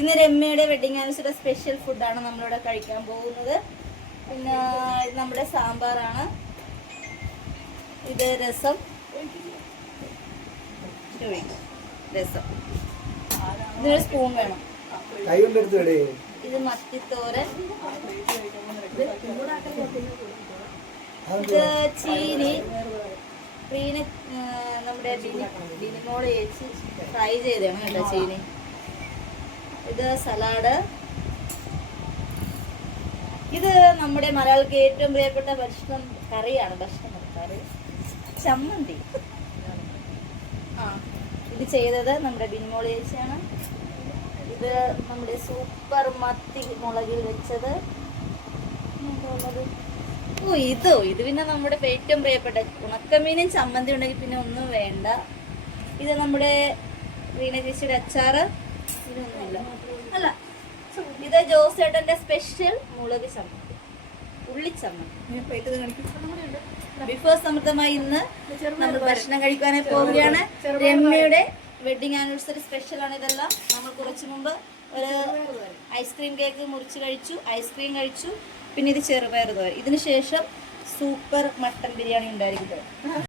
ഇന്ന് രമ്യയുടെ wedding anniversary special ഫുഡാണ് നമ്മളിവിടെ കഴിക്കാൻ പോകുന്നത്. പിന്നെ ഇത് നമ്മുടെ സാമ്പാറാണ്, ഇത് രസം, ഇതിനൊരു സ്പൂൺ വേണം. ഇത് മത്തിത്തോരൻ, ഇത് ചീനി നമ്മുടെ ബിനിമോള് ചേച്ചി ഫ്രൈ ചെയ്താണ് കേട്ടോ ചീനി. ഇത് സലാഡ്, ഇത് നമ്മുടെ മലയാളിക്ക് ഏറ്റവും പ്രിയപ്പെട്ട ഭക്ഷണം കറിയാണ്, കറി ചമ്മന്തി. ഇത് ചെയ്തത് നമ്മുടെ ബിനിമോള് ചേച്ചിയാണ്. ഇത് നമ്മുടെ സൂപ്പർ മത്തി മുളകിൽ വെച്ചത്. ഇത് പിന്നെ നമ്മുടെ ഏറ്റവും പ്രിയപ്പെട്ട ഉണക്കമീനും ചമ്മന്തി ഉണ്ടെങ്കിൽ പിന്നെ ഒന്നും വേണ്ട. ഇത് നമ്മുടെ വീണ ചേച്ചിയുടെ അച്ചാറ്. ഇതൊന്നുമില്ല അല്ല, ഇത് ജോസേട്ടന്റെ സ്പെഷ്യൽ മുളക് ചമ്മന്തി, ഉള്ളിച്ചമ്മന്തി. ബിഫോർ സമൃദ്ധമായി ഇന്ന് നമ്മൾ ഭക്ഷണം കഴിക്കാനായി പോവുകയാണ്. രമ്യയുടെ വെഡിങ് ആനിവേഴ്സറി സ്പെഷ്യൽ ആണ് ഇതെല്ലാം. നമ്മൾ കുറച്ചു മുമ്പ് ഒരു ഐസ്ക്രീം കേക്ക് മുറിച്ച് കഴിച്ചു, ഐസ്ക്രീം കഴിച്ചു, പിന്നെ ഇത് ചെറുപയർ തോരൻ. ഇതിന് ശേഷം സൂപ്പർ മട്ടൻ ബിരിയാണി ഉണ്ടായിരിക്കും.